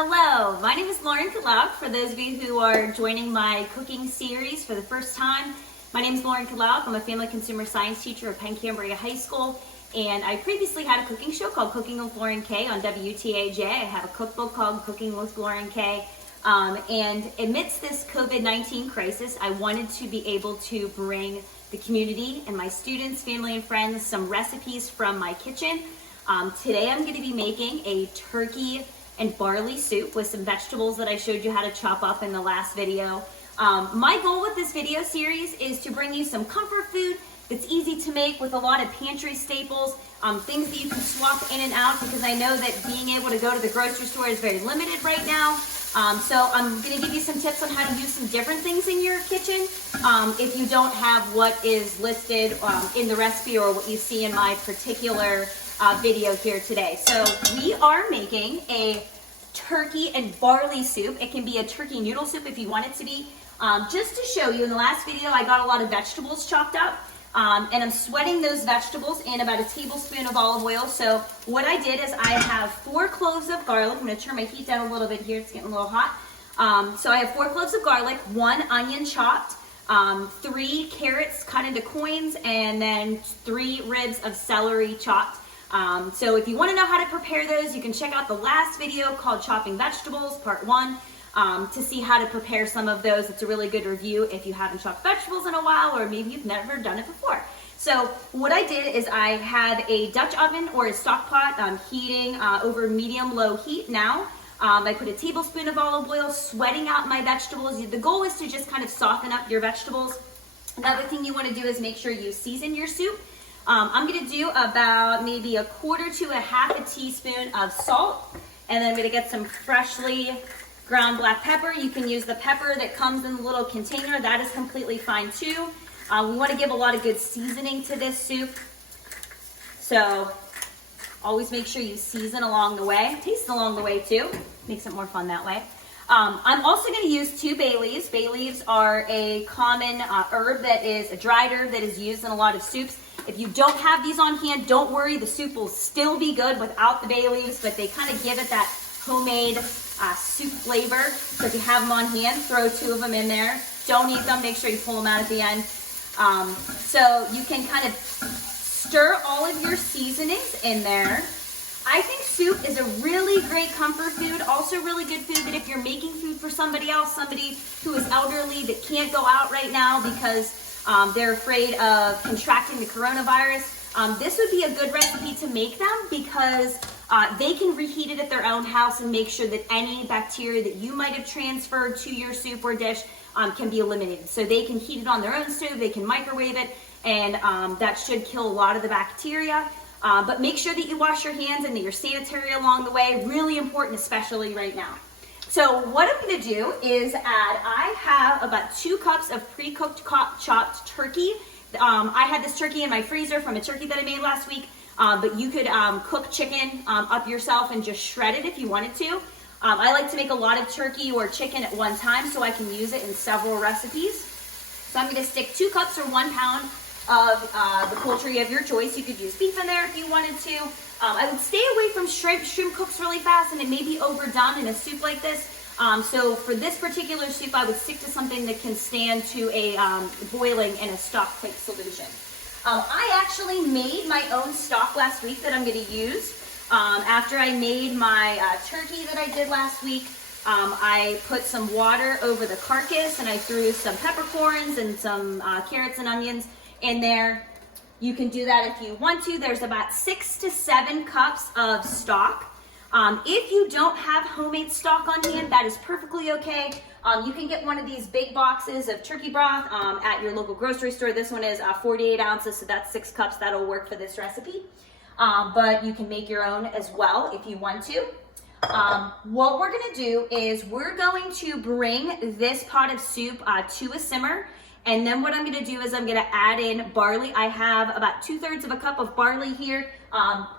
Hello, my name is Lauren Kalauk. For those of you who are joining my cooking series for the first time, my name is Lauren Kalauk. I'm a family consumer science teacher at Penn Cambria High School, and I previously had a cooking show called Cooking with Lauren K on WTAJ. I have a cookbook called Cooking with Lauren K. And amidst this COVID-19 crisis, I wanted to be able to bring the community and my students, family, and friends some recipes from my kitchen. Today I'm going to be making a turkey and barley soup with some vegetables that I showed you how to chop up in the last video. My goal with this video series is to bring you some comfort food that's easy to make with a lot of pantry staples, things that you can swap in and out, because I know that being able to go to the grocery store is very limited right now. So I'm going to give you some tips on how to use some different things in your kitchen if you don't have what is listed in the recipe or what you see in my particular video here today. So we are making a turkey and barley soup. It can be a turkey noodle soup if you want it to be. Just to show you, in the last video I got a lot of vegetables chopped up, and I'm sweating those vegetables in about a tablespoon of olive oil. So what I did is I have 4 cloves of garlic. I'm going to turn my heat down a little bit here, it's getting a little hot. So I have 4 cloves of garlic, 1 onion chopped, 3 carrots cut into coins, and then 3 ribs of celery chopped. So if you want to know how to prepare those, you can check out the last video called Chopping Vegetables, Part 1, to see how to prepare some of those. It's a really good review if you haven't chopped vegetables in a while, or maybe you've never done it before. So what I did is I had a Dutch oven or a stock pot heating over medium-low heat now. I put a tablespoon of olive oil, sweating out my vegetables. The goal is to just kind of soften up your vegetables. Another thing you want to do is make sure you season your soup. I'm going to do about maybe 1/4 to 1/2 teaspoon of salt, and then I'm going to get some freshly ground black pepper. You can use the pepper that comes in the little container. That is completely fine too. We want to give a lot of good seasoning to this soup, so always make sure you season along the way. Taste along the way too. Makes it more fun that way. I'm also going to use 2 bay leaves. Bay leaves are a common herb that is a dried herb that is used in a lot of soups. If you don't have these on hand, don't worry. The soup will still be good without the bay leaves, but they kind of give it that homemade soup flavor. So if you have them on hand, throw 2 of them in there. Don't eat them. Make sure you pull them out at the end. So you can kind of stir all of your seasonings in there. I think soup is a really great comfort food, also really good food that if you're making food for somebody else, somebody who is elderly that can't go out right now because they're afraid of contracting the coronavirus, this would be a good recipe to make them, because they can reheat it at their own house and make sure that any bacteria that you might have transferred to your soup or dish can be eliminated. So they can heat it on their own stove, they can microwave it, and that should kill a lot of the bacteria. But make sure that you wash your hands and that you're sanitary along the way. Really important, especially right now. So what I'm going to do is I have about 2 cups of pre-cooked chopped turkey. I had this turkey in my freezer from a turkey that I made last week, but you could cook chicken up yourself and just shred it if you wanted to. I like to make a lot of turkey or chicken at one time so I can use it in several recipes. So I'm going to stick 2 cups or 1 pound of the poultry of your choice. You could use beef in there if you wanted to. I would stay away from shrimp. Shrimp cooks really fast and it may be overdone in a soup like this. So for this particular soup, I would stick to something that can stand to a boiling in a stock type solution. I actually made my own stock last week that I'm going to use. After I made my turkey that I did last week, I put some water over the carcass and I threw some peppercorns and some carrots and onions in there. You can do that if you want to. There's about 6 to 7 cups of stock. If you don't have homemade stock on hand, that is perfectly okay. You can get one of these big boxes of turkey broth at your local grocery store. This one is 48 ounces, so that's 6 cups. That'll work for this recipe. But you can make your own as well if you want to. What we're going to do is we're going to bring this pot of soup to a simmer. And then what I'm going to do is I'm going to add in barley. I have about 2/3 of a cup of barley here.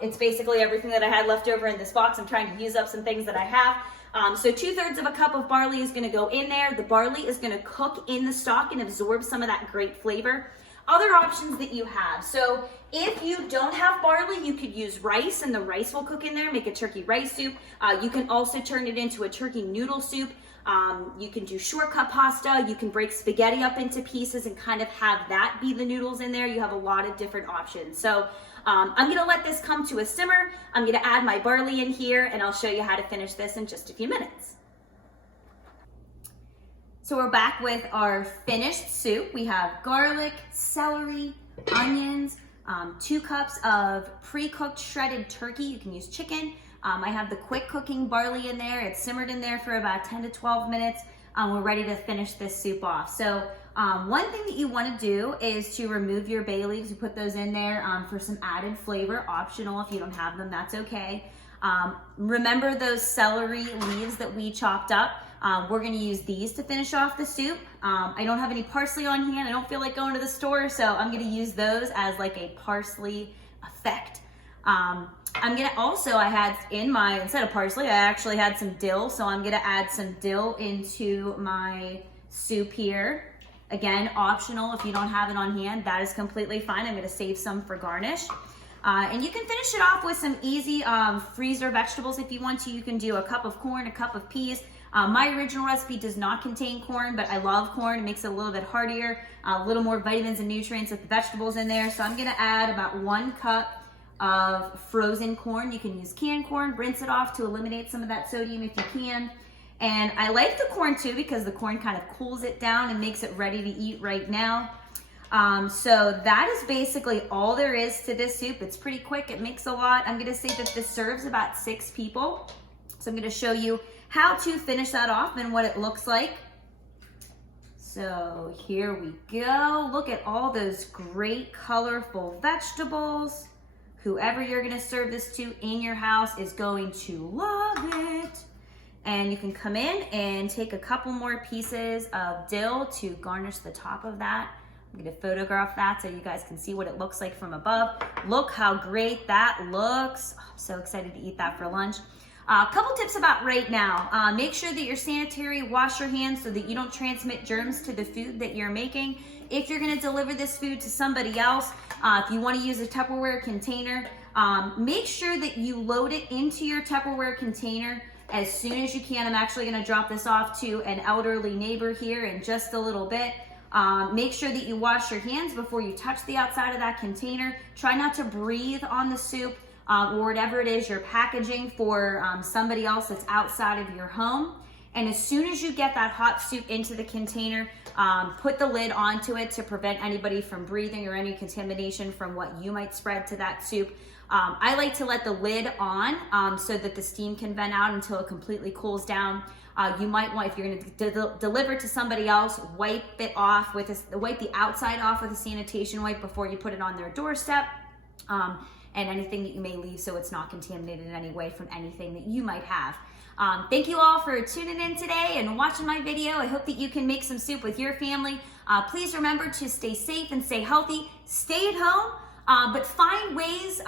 It's basically everything that I had left over in this box. I'm trying to use up some things that I have. So 2/3 of a cup of barley is going to go in there. The barley is going to cook in the stock and absorb some of that great flavor. other options that you have. So if you don't have barley, you could use rice, and the rice will cook in there, make a turkey rice soup. You can also turn it into a turkey noodle soup. You can do shortcut pasta. You can break spaghetti up into pieces and kind of have that be the noodles in there. You have a lot of different options. So I'm gonna let this come to a simmer. I'm gonna add my barley in here, and I'll show you how to finish this in just a few minutes. So we're back with our finished soup. We have garlic, celery, onions, 2 cups of pre-cooked shredded turkey. You can use chicken. I have the quick cooking barley in there. It's simmered in there for about 10 to 12 minutes. We're ready to finish this soup off. So one thing that you want to do is to remove your bay leaves. You put those in there for some added flavor. Optional if you don't have them, that's okay. Remember those celery leaves that we chopped up? We're gonna use these to finish off the soup. I don't have any parsley on hand. I don't feel like going to the store, so I'm gonna use those as like a parsley effect. I'm gonna also, instead of parsley, I actually had some dill, so I'm gonna add some dill into my soup here. Again, optional if you don't have it on hand, that is completely fine. I'm gonna save some for garnish. And you can finish it off with some easy freezer vegetables if you want to. You can do a cup of corn, a cup of peas. My original recipe does not contain corn, but I love corn. It makes it a little bit heartier, a little more vitamins and nutrients with the vegetables in there. So I'm gonna add about 1 cup of frozen corn. You can use canned corn, rinse it off to eliminate some of that sodium if you can. And I like the corn too because the corn kind of cools it down and makes it ready to eat right now. So that is basically all there is to this soup. It's pretty quick, it makes a lot. I'm gonna say that this serves about 6 people. So I'm gonna show you how to finish that off and what it looks like. So here we go. Look at all those great colorful vegetables. Whoever you're gonna serve this to in your house is going to love it. And you can come in and take a couple more pieces of dill to garnish the top of that. I'm gonna photograph that so you guys can see what it looks like from above. Look how great that looks. Oh, I'm so excited to eat that for lunch. A couple tips about right now. Make sure that you're sanitary, wash your hands so that you don't transmit germs to the food that you're making. If you're gonna deliver this food to somebody else, if you wanna use a Tupperware container, make sure that you load it into your Tupperware container as soon as you can. I'm actually gonna drop this off to an elderly neighbor here in just a little bit. Make sure that you wash your hands before you touch the outside of that container. Try not to breathe on the soup or whatever it is you're packaging for somebody else that's outside of your home. And as soon as you get that hot soup into the container, put the lid onto it to prevent anybody from breathing or any contamination from what you might spread to that soup. I like to let the lid on so that the steam can vent out until it completely cools down. You might want, if you're gonna deliver to somebody else, wipe the outside off with a sanitation wipe before you put it on their doorstep. And anything that you may leave so it's not contaminated in any way from anything that you might have. Thank you all for tuning in today and watching my video. I hope that you can make some soup with your family. Please remember to stay safe and stay healthy. Stay at home, but find ways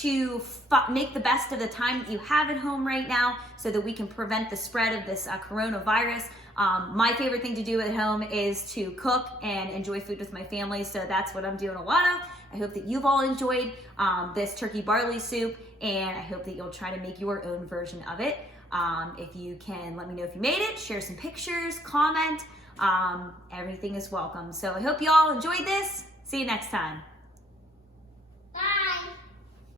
to make the best of the time that you have at home right now so that we can prevent the spread of this coronavirus. My favorite thing to do at home is to cook and enjoy food with my family, so that's what I'm doing a lot of. I hope that you've all enjoyed this turkey barley soup, and I hope that you'll try to make your own version of it. If you can, let me know if you made it, share some pictures, comment, everything is welcome. So I hope you all enjoyed this. See you next time.